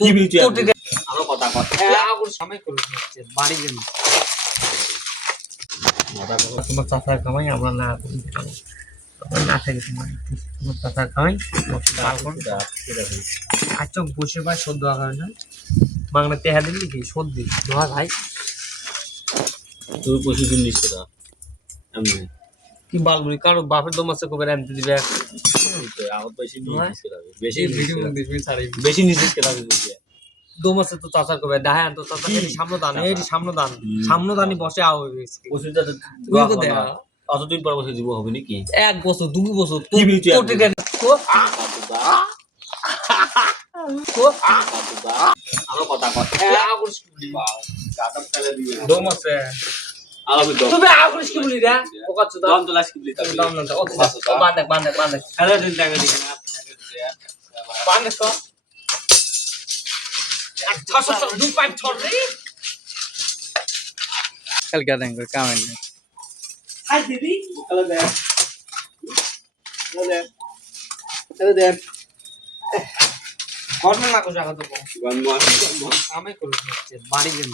কি বিউটি কোটিতে আমরা কথা কর আগুন সময় করে হচ্ছে বাড়ি গেল তোমার চাচার কামাই আমরা না করি আমরা না থাকি তোমার চাচার কামাই আচ্ছা বসে ভাই সদ্য আগার না বাংলা তেহা দিলি কি সর্দি ধোয়া ভাই তুই পয়সা দিন দিস না এমনি কি বালবুড়ি কারো বাপের দম আছে কবে আনতে দিবে আমার পয়সা নিয়ে দিস বেশি ভিডিও দেখবি ছাড়ি বেশি নিছিস কেন তুই দম আছে তো চাচার কবে দেখা তো চাচার সামনে দান এই সামনে দানি বসে আও হয়েছে পয়সাটা তুই তো দেখা কতদিন পর বসে দিব হবে নাকি 1 বছর 2 বছর কি বিউটি কোটি তো আমরা কথা কর আগুন গাদা ফেলে দিবে দম আছে আলাদা দম তুমি আগুন কি বলি রে ওকাচ্ছ দম তো লাস্ট কি বলি দাম না ও বান্দে খেলা দিন টাকা দিই না বান্দে তো ছশো দু পাঁচ ছড়ে कल क्या देंगे कमेंट में হাই দিদি খেলা দে খেলা দে ঘটনা না কোজা তো গন্ধ আমি করে বাড়ি গেল